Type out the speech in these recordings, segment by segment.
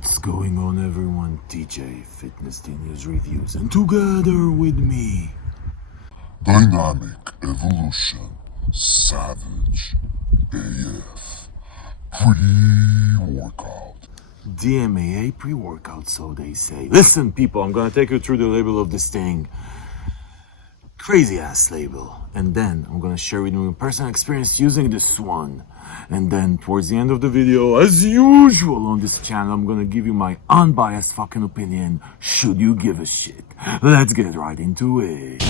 What's going on, everyone? TJ Fitness News Reviews, and together with me, Dynamic Evolution Savage AF Pre Workout. DMAA Pre Workout, so they say. Listen, people, I'm gonna take you through the label of this thing. Crazy ass label. And then I'm gonna share with you my personal experience using this one. And then towards the end of the video, as usual on this channel, I'm gonna give you my unbiased fucking opinion, should you give a shit. Let's get right into it.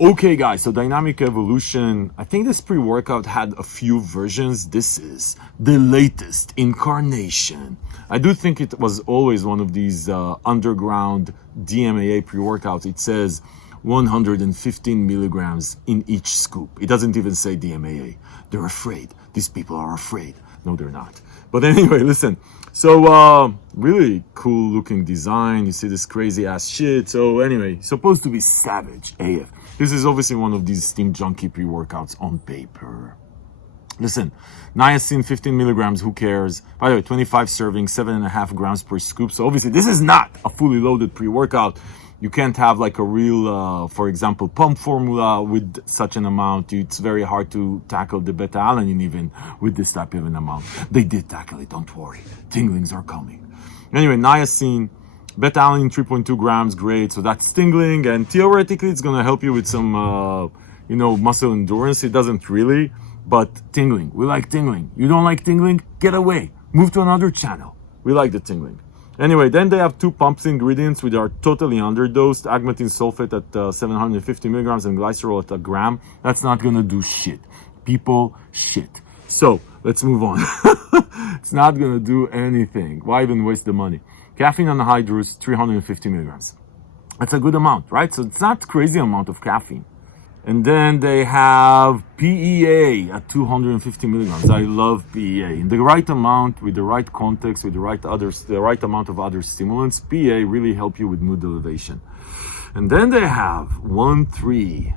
Okay guys, so Dynamic Evolution, I think this pre-workout had a few versions. This is the latest incarnation. I do think it was always one of these underground DMAA pre-workouts. It says 115 milligrams in each scoop. It doesn't even say DMAA. They're afraid. These people are afraid. No, they're not. But anyway, listen. So, really cool looking design. You see this crazy ass shit. So anyway, supposed to be savage AF. This is obviously one of these Steam Junkie pre-workouts on paper. Listen, niacin 15 milligrams, who cares? By the way, 25 servings, 7.5 grams per scoop. So obviously this is not a fully loaded pre-workout. You can't have like a real, for example, pump formula with such an amount. It's very hard to tackle the beta-alanine even with this type of an amount. They did tackle it, don't worry. Tinglings are coming. Anyway, niacin, beta-alanine 3.2 grams, great. So that's tingling, and theoretically it's gonna help you with some, muscle endurance. It doesn't really, but tingling. We like tingling. You don't like tingling? Get away. Move to another channel. We like the tingling. Anyway, then they have two pumps ingredients which are totally underdosed. Agmatine sulfate at 750 milligrams and glycerol at a gram. That's not gonna do shit. People, shit. So, let's move on. It's not gonna do anything. Why even waste the money? Caffeine anhydrous, 350 milligrams. That's a good amount, right? So it's not crazy amount of caffeine. And then they have PEA at 250 milligrams. I love PEA. In the right amount, with the right context, with the right amount of other stimulants, PEA really help you with mood elevation. And then they have 1,3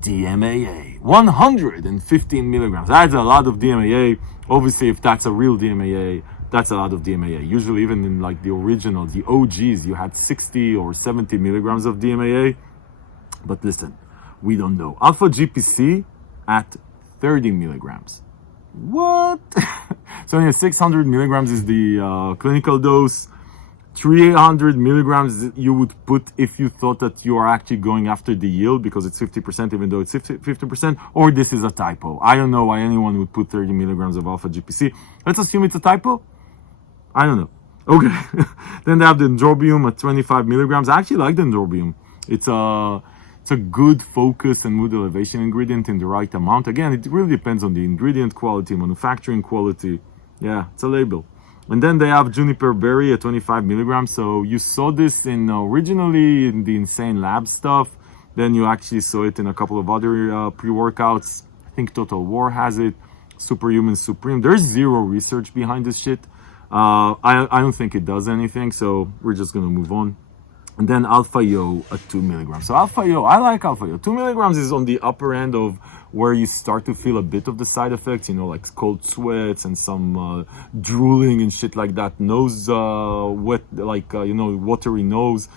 DMAA, 115 milligrams. That's a lot of DMAA. Obviously, if that's a real DMAA, that's a lot of DMAA. Usually, even in like the original, the OGs, you had 60 or 70 milligrams of DMAA. But listen, we don't know. Alpha GPC at 30 milligrams. What? So yeah, 600 milligrams is the clinical dose. 300 milligrams you would put if you thought that you are actually going after the yield because it's 50%, even though it's 50%, or this is a typo. I don't know why anyone would put 30 milligrams of alpha GPC. Let's assume it's a typo. I don't know. Okay. Then they have the dendrobium at 25 milligrams. I actually like the dendrobium. It's a good focus and mood elevation ingredient in the right amount. Again, it really depends on the ingredient quality, manufacturing quality. Yeah, it's a label. And then they have juniper berry at 25 milligrams. So you saw this in originally in the Insane Lab stuff. Then you actually saw it in a couple of other pre-workouts. I think Total War has it. Superhuman Supreme. There's zero research behind this shit. I don't think it does anything. So we're just going to move on. And then Alpha Yo at 2 milligrams. So Alpha Yo, I like Alpha Yo. 2 milligrams is on the upper end of where you start to feel a bit of the side effects, like cold sweats and some drooling and shit like that. Nose wet, watery nose.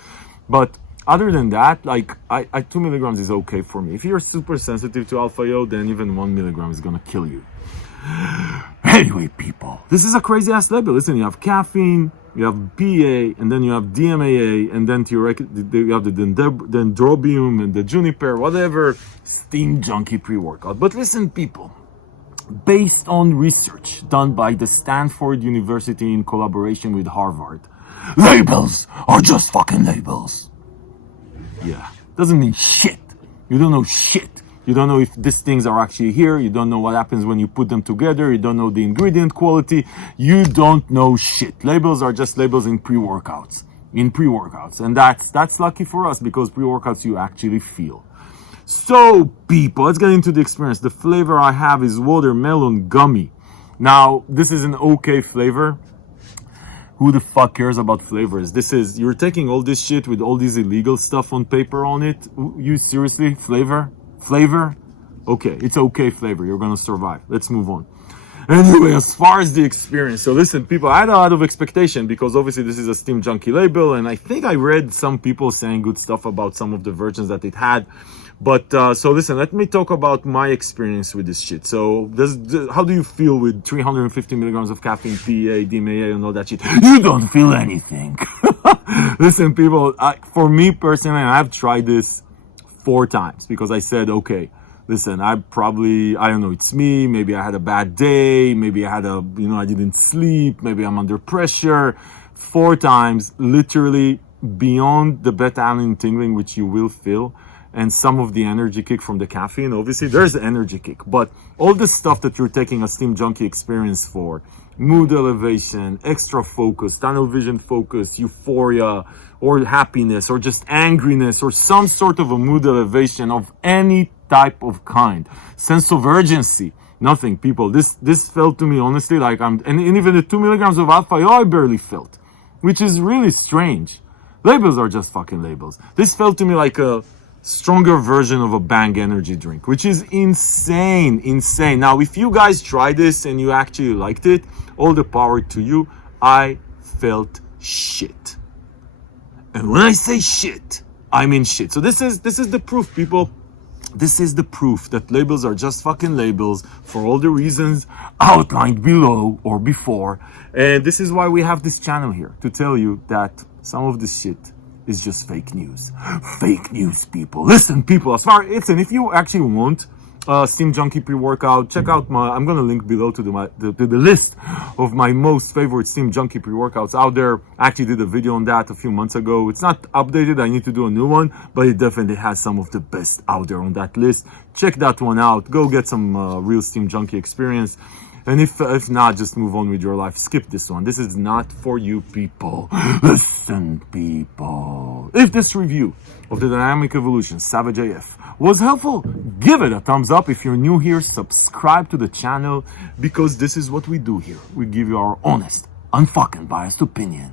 But other than that, 2 milligrams is okay for me. If you're super sensitive to Alpha Yo, then even 1 milligram is gonna kill you. Anyway, people, this is a crazy ass label. Listen, you have caffeine, you have PA, and then you have DMAA, and then you have the dendrobium and the juniper, whatever, Steam Junkie pre-workout. But listen, people, based on research done by the Stanford University in collaboration with Harvard, labels are just fucking labels. Yeah, doesn't mean shit. You don't know shit. You don't know if these things are actually here. You don't know what happens when you put them together. You don't know the ingredient quality. You don't know shit. Labels are just labels in pre-workouts. And that's lucky for us because pre-workouts you actually feel. So, people, let's get into the experience. The flavor I have is watermelon gummy. Now, this is an okay flavor. Who the fuck cares about flavors? You're taking all this shit with all these illegal stuff on paper on it. You seriously? Flavor? Okay, it's okay flavor. You're gonna survive. Let's move on. Anyway, as far as the experience, so listen, people, I had a lot of expectation because obviously this is a Steam Junkie label, and I think I read some people saying good stuff about some of the versions that it had. But so listen, let me talk about my experience with this shit. So how do you feel with 350 milligrams of caffeine, PEA, DMAA, and all that shit? You don't feel anything. Listen, people, for me personally, I've tried this 4 times because I said, okay, listen, I don't know, it's me, maybe I had a bad day, maybe I didn't sleep, maybe I'm under pressure. 4 times, literally beyond the beta-alanine tingling, which you will feel, and some of the energy kick from the caffeine. Obviously, there's the energy kick, but all the stuff that you're taking a Steam Junkie experience for, mood elevation, extra focus, tunnel vision focus, euphoria, or happiness, or just angriness, or some sort of a mood elevation of any type of kind, sense of urgency, nothing, people. This felt to me honestly like and even the 2 milligrams of alpha I barely felt, which is really strange. Labels are just fucking labels. This felt to me like a stronger version of a Bang energy drink, which is insane. Now, if you guys try this and you actually liked it, all the power to you. I felt shit. And when I say shit, I mean shit. So this is the proof, people. This is the proof that labels are just fucking labels for all the reasons outlined below or before. And this is why we have this channel here, to tell you that some of this shit is just fake news. Fake news, people. Listen, people, if you actually want Steam Junkie pre-workout, check out I'm gonna link below to the list of my most favorite Steam Junkie pre-workouts out there. I actually did a video on that a few months ago. It's not updated, I need to do a new one, but it definitely has some of the best out there on that list. Check that one out. Go get some real Steam Junkie experience. And if not, just move on with your life. Skip this one. This is not for you, people. Listen, people. If this review of the Dynamic Evolution Savage AF was helpful, give it a thumbs up. If you're new here, subscribe to the channel, because this is what we do here. We give you our honest, unfucking biased opinion